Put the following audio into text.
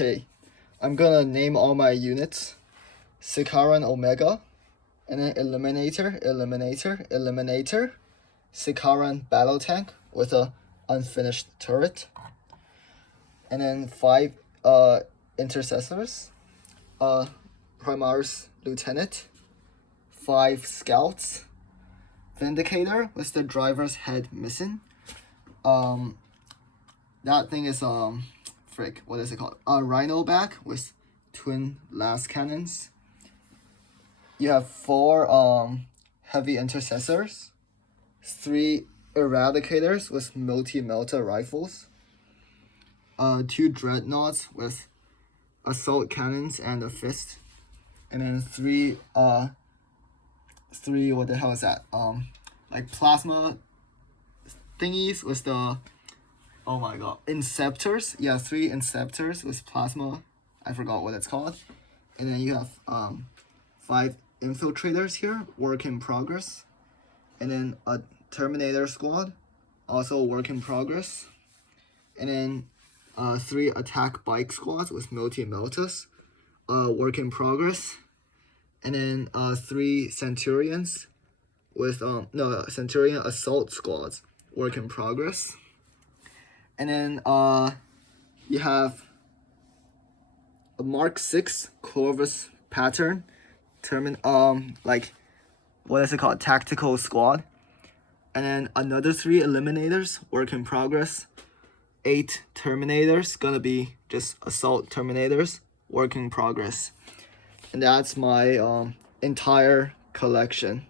Okay, I'm gonna name all my units. Sikaran Omega, and then Eliminator, Sikaran Battle Tank with a unfinished turret, and then 5 Intercessors, Primaris Lieutenant, 5 Scouts, Vindicator with the driver's head missing. That thing is what is it called? A Rhino back with twin last cannons. You have 4 heavy intercessors, 3 eradicators with multi-melta rifles, 2 dreadnoughts with assault cannons and a fist, and then 3 what the hell is that? Like plasma thingies with the, oh my god, Inceptors. Yeah, 3 Inceptors with plasma. I forgot what it's called. And then you have 5 infiltrators here, work in progress. And then a Terminator squad, also work in progress. And then 3 attack bike squads with multi-meltas, work in progress. And then 3 Centurions with Centurion assault squads, work in progress. And then you have a Mark 6 Corvus pattern, like what is it called? Tactical squad. And then another 3 Eliminators, work in progress. 8 Terminators, gonna be just assault Terminators, work in progress. And that's my entire collection.